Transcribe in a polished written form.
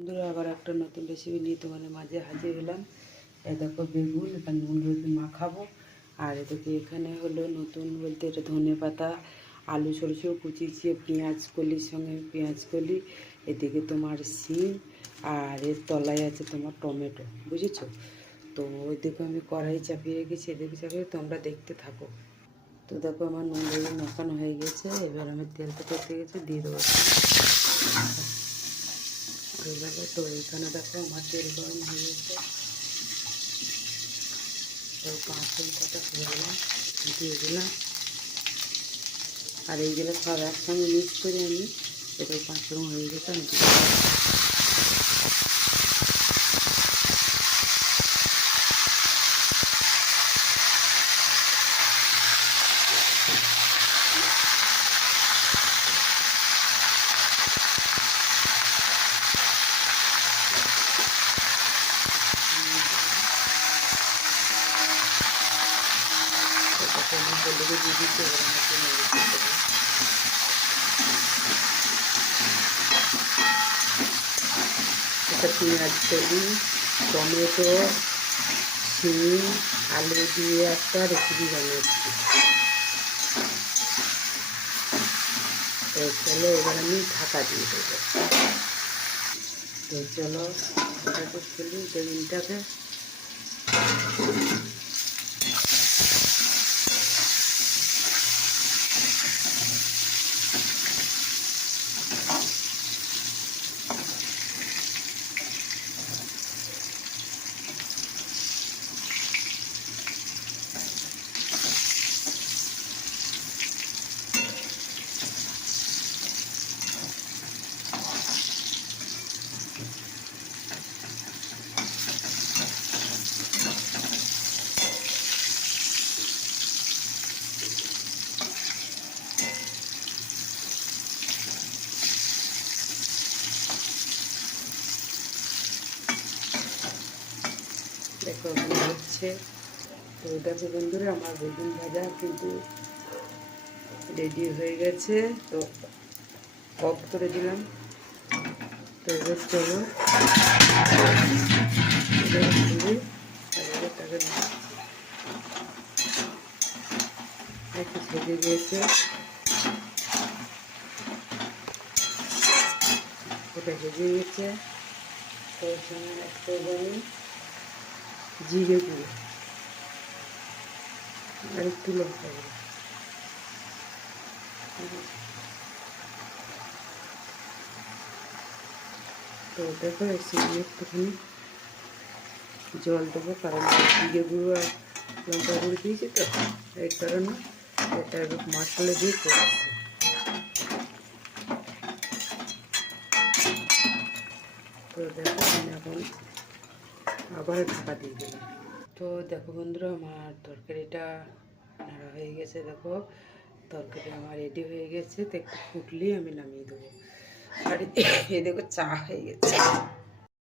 বন্ধুরা আবার একটা নতুন রেসিপি নিয়ে তোমাদের মাঝে হাজির হলাম। এই দেখো বেগুন, এখানে নুন হলুদ মাখাবো। আর এদিকে এখানে হলো নতুন বলতে এটা ধনে পাতা, আলু ছোটো ছোটো কুচিয়ে, পেঁয়াজ কলির সঙ্গে পেঁয়াজ কলি, এদিকে তোমার শিম, আর এর তলায় আছে তোমার টমেটো, বুঝেছো? তো ওইদিকে আমি কড়াই চাপিয়ে রেখেছি, এদিকে চাপিয়ে তোমরা দেখতে থাকো। তো দেখো আমার নুন হলুদ মাখানো হয়ে গেছে। এবার আমি তেলটা করতে গেছে দিয়ে দেবো। হয়ে গেল। তো এখানে দেখো আমার তেল গরম হয়ে গেছে। তো 5 কটা ফেলে দিলাম, দিয়ে দিলাম। আর এইগুলো সব একসঙ্গে মিক্স করে আমি এটা 5 হয়ে গেছে আমি দিয়ে দিচ্ছি। এটা পেঁয়াজ কলি, টমেটো, শিম, আলু দিয়ে একটা রেসিপি বানাচ্ছি। তো চলো এবার আমি ঢাকা দিয়ে দেবো। তো চলো এটাকে খুলি বেগুনটাকে। দেখো এখন হচ্ছে। তো দেখো বন্ধুরা আমার বেগুন ভাজা কিন্তু রেডি হয়ে গেছে। তো অফ করে দিলাম। তো এবার চলো একটু সেজে গিয়েছে, ওটা ভেজে গেছে। তো এখানে একটা আমি জিরে গুঁড়ো আর একটু লঙ্কা গুঁড়ো। তো দেখো এসে একটুখানি জল দেবো, কারণ জিরে গুঁড়ো আর লঙ্কা গুঁড়ো দিয়েছি, তো এই কারণে এটা মশলা দিয়ে করছি। তো দেখো আমি এখন আবার ঢাকা দিয়ে দিলাম। তো দেখো বন্ধুরা আমার তরকারিটা নাড়া হয়ে গেছে। দেখো তরকারি আমার রেডি হয়ে গেছে। তো একটু ফুটলেই আমি নামিয়ে দেবো। আর এ দেখো চা হয়ে গেছে।